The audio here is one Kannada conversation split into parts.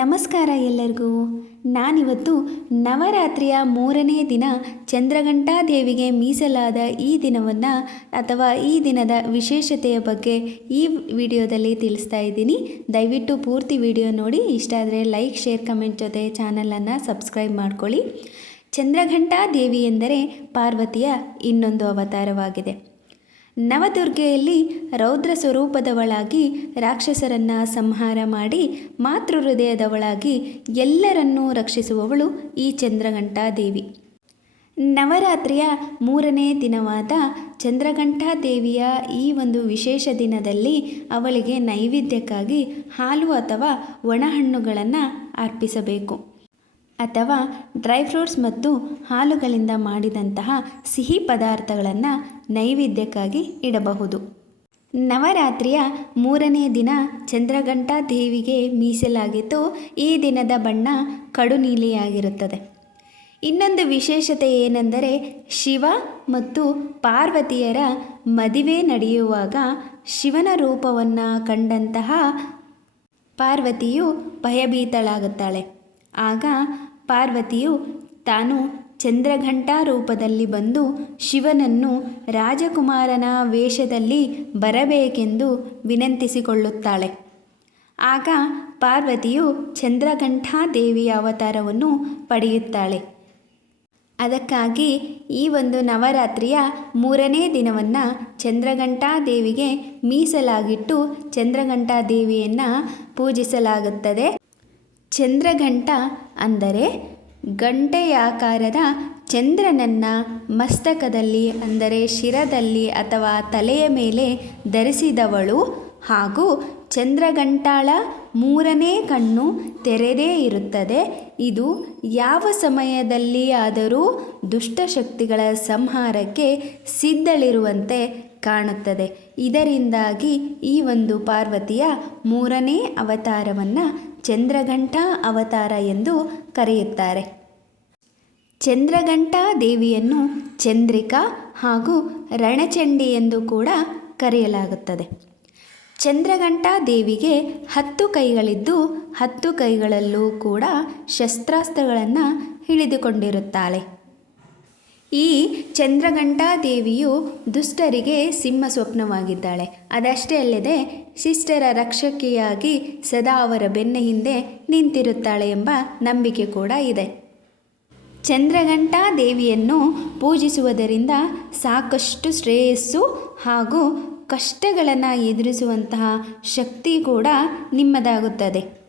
ನಮಸ್ಕಾರ ಎಲ್ಲರಿಗೂ. ನಾನಿವತ್ತು ನವರಾತ್ರಿಯ ಮೂರನೇ ದಿನ ಚಂದ್ರಘಂಟಾ ದೇವಿಗೆ ಮೀಸಲಾದ ಈ ದಿನವನ್ನು ಅಥವಾ ಈ ದಿನದ ವಿಶೇಷತೆಯ ಬಗ್ಗೆ ಈ ವಿಡಿಯೋದಲ್ಲಿ ತಿಳಿಸ್ತಾ ಇದ್ದೀನಿ. ದಯವಿಟ್ಟು ಪೂರ್ತಿ ವಿಡಿಯೋ ನೋಡಿ. ಇಷ್ಟ ಆದರೆ ಲೈಕ್, ಶೇರ್, ಕಮೆಂಟ್ ಜೊತೆ ಚಾನಲನ್ನು ಸಬ್ಸ್ಕ್ರೈಬ್ ಮಾಡ್ಕೊಳ್ಳಿ. ಚಂದ್ರಘಂಟಾ ದೇವಿ ಎಂದರೆ ಪಾರ್ವತಿಯ ಇನ್ನೊಂದು ಅವತಾರವಾಗಿದೆ. ನವದುರ್ಗೆಯಲ್ಲಿ ರೌದ್ರ ಸ್ವರೂಪದವಳಾಗಿ ರಾಕ್ಷಸರನ್ನ ಸಂಹಾರ ಮಾಡಿ ಮಾತೃ ಹೃದಯದವಳಾಗಿ ಎಲ್ಲರನ್ನೂ ರಕ್ಷಿಸುವವಳು ಈ ಚಂದ್ರಘಂಟಾ ದೇವಿ ನವರಾತ್ರಿಯ ಮೂರನೇ ದಿನವಾದ ಚಂದ್ರಘಂಟಾ ದೇವಿಯ ಈ ಒಂದು ವಿಶೇಷ ದಿನದಲ್ಲಿ ಅವಳಿಗೆ ನೈವೇದ್ಯಕ್ಕಾಗಿ ಹಾಲು ಅಥವಾ ಒಣಹಣ್ಣುಗಳನ್ನು ಅರ್ಪಿಸಬೇಕು. ಅಥವಾ ಡ್ರೈ ಫ್ರೂಟ್ಸ್ ಮತ್ತು ಹಾಲುಗಳಿಂದ ಮಾಡಿದಂತಹ ಸಿಹಿ ಪದಾರ್ಥಗಳನ್ನು ನೈವೇದ್ಯಕ್ಕಾಗಿ ಇಡಬಹುದು. ನವರಾತ್ರಿಯ ಮೂರನೇ ದಿನ ಚಂದ್ರಘಂಟಾ ದೇವಿಗೆ ಮೀಸಲಾಗಿದ್ದು ಈ ದಿನದ ಬಣ್ಣ ಕಡು ನೀಲಿಯಾಗಿರುತ್ತದೆ ಇನ್ನೊಂದು ವಿಶೇಷತೆ ಏನೆಂದರೆ ಶಿವ ಮತ್ತು ಪಾರ್ವತಿಯರ ಮದುವೆ ನಡೆಯುವಾಗ ಶಿವನ ರೂಪವನ್ನು ಕಂಡಂತಹ ಪಾರ್ವತಿಯು ಭಯಭೀತಳಾಗುತ್ತಾಳೆ. ಆಗ ಪಾರ್ವತಿಯು ತಾನು ಚಂದ್ರಘಂಟಾ ರೂಪದಲ್ಲಿ ಬಂದು ಶಿವನನ್ನು ರಾಜಕುಮಾರನ ವೇಷದಲ್ಲಿ ಬರಬೇಕೆಂದು ವಿನಂತಿಸಿಕೊಳ್ಳುತ್ತಾಳೆ. ಆಗ ಪಾರ್ವತಿಯು ಚಂದ್ರಘಂಟಾ ದೇವಿಯ ಅವತಾರವನ್ನು ಪಡೆಯುತ್ತಾಳೆ. ಅದಕ್ಕಾಗಿ ಈ ಒಂದು ನವರಾತ್ರಿಯ ಮೂರನೇ ದಿನವನ್ನು ಚಂದ್ರಘಂಟಾ ದೇವಿಗೆ ಮೀಸಲಾಗಿಟ್ಟು ಚಂದ್ರಘಂಟಾ ದೇವಿಯನ್ನು ಪೂಜಿಸಲಾಗುತ್ತದೆ. ಚಂದ್ರಘಂಟ ಅಂದರೆ ಗಂಟೆಯಾಕಾರದ ಚಂದ್ರನನ್ನು ಮಸ್ತಕದಲ್ಲಿ ಅಂದರೆ ಶಿರದಲ್ಲಿ ಅಥವಾ ತಲೆಯ ಮೇಲೆ ಧರಿಸಿದವಳು ಹಾಗೂ ಚಂದ್ರಘಂಟಾಳ ಮೂರನೇ ಕಣ್ಣು ತೆರೆದೇ ಇರುತ್ತದೆ. ಇದು ಯಾವ ಸಮಯದಲ್ಲಿ ಆದರೂ ದುಷ್ಟಶಕ್ತಿಗಳ ಸಂಹಾರಕ್ಕೆ ಸಿದ್ಧಳಿರುವಂತೆ ಕಾಣುತ್ತದೆ. ಇದರಿಂದಾಗಿ ಈ ಒಂದು ಪಾರ್ವತಿಯ ಮೂರನೇ ಅವತಾರವನ್ನು ಚಂದ್ರಘಂಟಾ ಅವತಾರ ಎಂದು ಕರೆಯುತ್ತಾರೆ. ಚಂದ್ರಘಂಟಾ ದೇವಿಯನ್ನು ಚಂದ್ರಿಕಾ ಹಾಗೂ ರಣಚಂಡಿ ಎಂದು ಕೂಡ ಕರೆಯಲಾಗುತ್ತದೆ. ಚಂದ್ರಘಂಟಾ ದೇವಿಗೆ ಹತ್ತು ಕೈಗಳಿದ್ದು ಹತ್ತು ಕೈಗಳಲ್ಲೂ ಕೂಡ ಶಸ್ತ್ರಾಸ್ತ್ರಗಳನ್ನು ಹಿಡಿದುಕೊಂಡಿರುತ್ತಾಳೆ. ಈ ಚಂದ್ರಘಂಟಾದೇವಿಯು ದುಷ್ಟರಿಗೆ ಸಿಂಹ ಸ್ವಪ್ನವಾಗಿದ್ದಾಳೆ. ಅದಷ್ಟೇ ಅಲ್ಲದೆ ಶಿಷ್ಟರ ರಕ್ಷಕಿಯಾಗಿ ಸದಾ ಅವರ ಬೆನ್ನ ಹಿಂದೆ ನಿಂತಿರುತ್ತಾಳೆ ಎಂಬ ನಂಬಿಕೆ ಕೂಡ ಇದೆ. ಚಂದ್ರಘಂಟಾ ದೇವಿಯನ್ನು ಪೂಜಿಸುವುದರಿಂದ ಸಾಕಷ್ಟು ಶ್ರೇಯಸ್ಸು ಹಾಗೂ ಕಷ್ಟಗಳನ್ನು ಎದುರಿಸುವಂತಹ ಶಕ್ತಿ ಕೂಡ ನಿಮ್ಮದಾಗುತ್ತದೆ.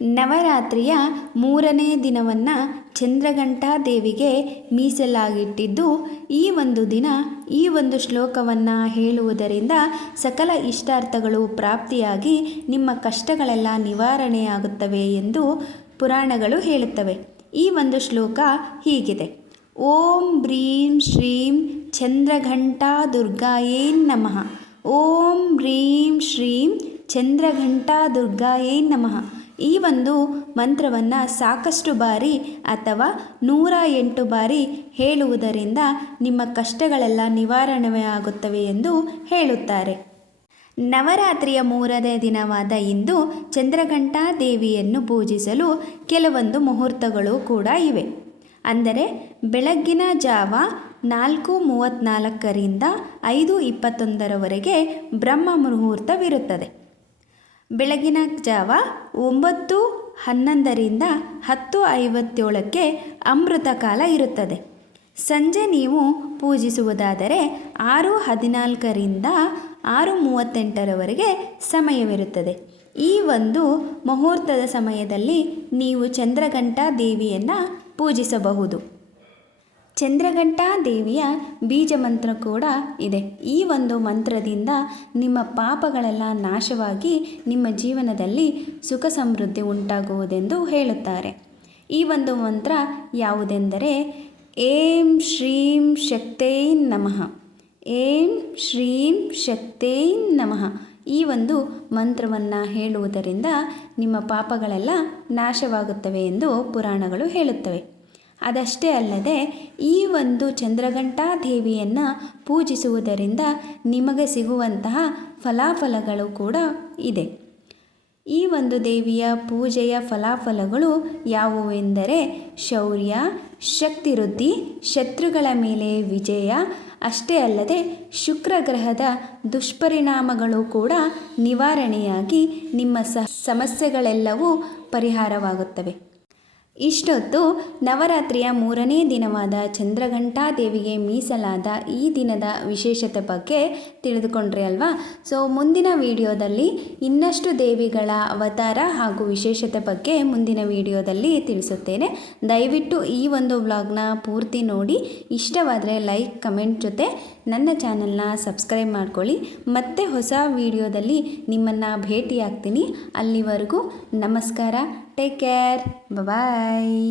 ನವರಾತ್ರಿಯ ಮೂರನೇ ದಿನವನ್ನು ಚಂದ್ರಘಂಟಾ ದೇವಿಗೆ ಮೀಸಲಾಗಿಟ್ಟಿದ್ದು, ಈ ಒಂದು ದಿನ ಈ ಒಂದು ಶ್ಲೋಕವನ್ನು ಹೇಳುವುದರಿಂದ ಸಕಲ ಇಷ್ಟಾರ್ಥಗಳು ಪ್ರಾಪ್ತಿಯಾಗಿ ನಿಮ್ಮ ಕಷ್ಟಗಳೆಲ್ಲ ನಿವಾರಣೆಯಾಗುತ್ತವೆ ಎಂದು ಪುರಾಣಗಳು ಹೇಳುತ್ತವೆ. ಈ ಒಂದು ಶ್ಲೋಕ ಹೀಗಿದೆ. ಓಂ ಬ್ರೀಂ ಶ್ರೀಂ ಚಂದ್ರಘಂಟಾ ದುರ್ಗಾಯೇ ನಮಃ. ಓಂ ಬ್ರೀಂ ಶ್ರೀಂ ಚಂದ್ರಘಂಟಾ ದುರ್ಗಾಯೇ ನಮಃ. ಈ ಒಂದು ಮಂತ್ರವನ್ನು ಸಾಕಷ್ಟು ಬಾರಿ ಅಥವಾ ನೂರ ಎಂಟು ಬಾರಿ ಹೇಳುವುದರಿಂದ ನಿಮ್ಮ ಕಷ್ಟಗಳೆಲ್ಲ ನಿವಾರಣೆಯಾಗುತ್ತವೆ ಎಂದು ಹೇಳುತ್ತಾರೆ. ನವರಾತ್ರಿಯ ಮೂರನೇ ದಿನವಾದ ಇಂದು ಚಂದ್ರಘಂಟಾ ದೇವಿಯನ್ನು ಪೂಜಿಸಲು ಕೆಲವೊಂದು ಮುಹೂರ್ತಗಳು ಕೂಡ ಇವೆ. ಅಂದರೆ ಬೆಳಗ್ಗಿನ ಜಾವ ನಾಲ್ಕು ಮೂವತ್ತ್ನಾಲ್ಕರಿಂದ ಐದು ಇಪ್ಪತ್ತೊಂದರವರೆಗೆ ಬ್ರಹ್ಮ ಮುಹೂರ್ತವಿರುತ್ತದೆ. ಬೆಳಗಿನ ಜಾವ ಒಂಬತ್ತು ಹನ್ನೊಂದರಿಂದ ಹತ್ತು ಐವತ್ತೇಳಕ್ಕೆ ಅಮೃತ ಕಾಲ ಇರುತ್ತದೆ. ಸಂಜೆ ನೀವು ಪೂಜಿಸುವುದಾದರೆ ಆರು ಹದಿನಾಲ್ಕರಿಂದ ಆರು ಮೂವತ್ತೆಂಟರವರೆಗೆ ಸಮಯವಿರುತ್ತದೆ. ಈ ಒಂದು ಮುಹೂರ್ತದ ಸಮಯದಲ್ಲಿ ನೀವು ಚಂದ್ರಘಂಟಾ ದೇವಿಯನ್ನು ಪೂಜಿಸಬಹುದು. ಚಂದ್ರಘಂಟಾ ದೇವಿಯ ಬೀಜ ಮಂತ್ರ ಕೂಡ ಇದೆ. ಈ ಒಂದು ಮಂತ್ರದಿಂದ ನಿಮ್ಮ ಪಾಪಗಳೆಲ್ಲ ನಾಶವಾಗಿ ನಿಮ್ಮ ಜೀವನದಲ್ಲಿ ಸುಖ ಸಮೃದ್ಧಿ ಉಂಟಾಗುವುದೆಂದು ಹೇಳುತ್ತಾರೆ. ಈ ಒಂದು ಮಂತ್ರ ಯಾವುದೆಂದರೆ, ಏಂ ಶ್ರೀಂ ಶಕ್ತೈ ನಮಃ. ಏಂ ಶ್ರೀಂ ಶಕ್ತೈ ನಮಃ. ಈ ಒಂದು ಮಂತ್ರವನ್ನು ಹೇಳುವುದರಿಂದ ನಿಮ್ಮ ಪಾಪಗಳೆಲ್ಲ ನಾಶವಾಗುತ್ತವೆ ಎಂದು ಪುರಾಣಗಳು ಹೇಳುತ್ತವೆ. ಅದಷ್ಟೇ ಅಲ್ಲದೆ ಈ ಒಂದು ಚಂದ್ರಘಂಟಾ ದೇವಿಯನ್ನು ಪೂಜಿಸುವುದರಿಂದ ನಿಮಗೆ ಸಿಗುವಂತಹ ಫಲಾಫಲಗಳು ಕೂಡ ಇದೆ. ಈ ಒಂದು ದೇವಿಯ ಪೂಜೆಯ ಫಲಾಫಲಗಳು ಯಾವುವೆಂದರೆ ಶೌರ್ಯ, ಶಕ್ತಿವೃದ್ಧಿ, ಶತ್ರುಗಳ ಮೇಲೆ ವಿಜಯ, ಅಷ್ಟೇ ಅಲ್ಲದೆ ಶುಕ್ರ ಗ್ರಹದ ದುಷ್ಪರಿಣಾಮಗಳು ಕೂಡ ನಿವಾರಣೆಯಾಗಿ ನಿಮ್ಮ ಸಮಸ್ಯೆಗಳೆಲ್ಲವೂ ಪರಿಹಾರವಾಗುತ್ತವೆ. ಇಷ್ಟೊತ್ತು ನವರಾತ್ರಿಯ ಮೂರನೇ ದಿನವಾದ ಚಂದ್ರಘಂಟಾ ದೇವಿಗೆ ಮೀಸಲಾದ ಈ ದಿನದ ವಿಶೇಷತೆ ಬಗ್ಗೆ ತಿಳಿದುಕೊಂಡ್ರಿ ಅಲ್ವಾ? ಸೊ ಮುಂದಿನ ವಿಡಿಯೋದಲ್ಲಿ ಇನ್ನಷ್ಟು ದೇವಿಗಳ ಅವತಾರ ಹಾಗೂ ವಿಶೇಷತೆ ಬಗ್ಗೆ ಮುಂದಿನ ವಿಡಿಯೋದಲ್ಲಿ ತಿಳಿಸುತ್ತೇನೆ. ದಯವಿಟ್ಟು ಈ ಒಂದು ವ್ಲಾಗ್ನ ಪೂರ್ತಿ ನೋಡಿ. ಇಷ್ಟವಾದರೆ ಲೈಕ್ ಕಮೆಂಟ್ ಜೊತೆ ನನ್ನ ಚಾನಲ್ನ ಸಬ್ಸ್ಕ್ರೈಬ್ ಮಾಡ್ಕೊಳ್ಳಿ. ಮತ್ತೆ ಹೊಸ ವಿಡಿಯೋದಲ್ಲಿ ನಿಮ್ಮನ್ನು ಭೇಟಿಯಾಗ್ತೀನಿ. ಅಲ್ಲಿವರೆಗೂ ನಮಸ್ಕಾರ. Take care. ಬಾಯ್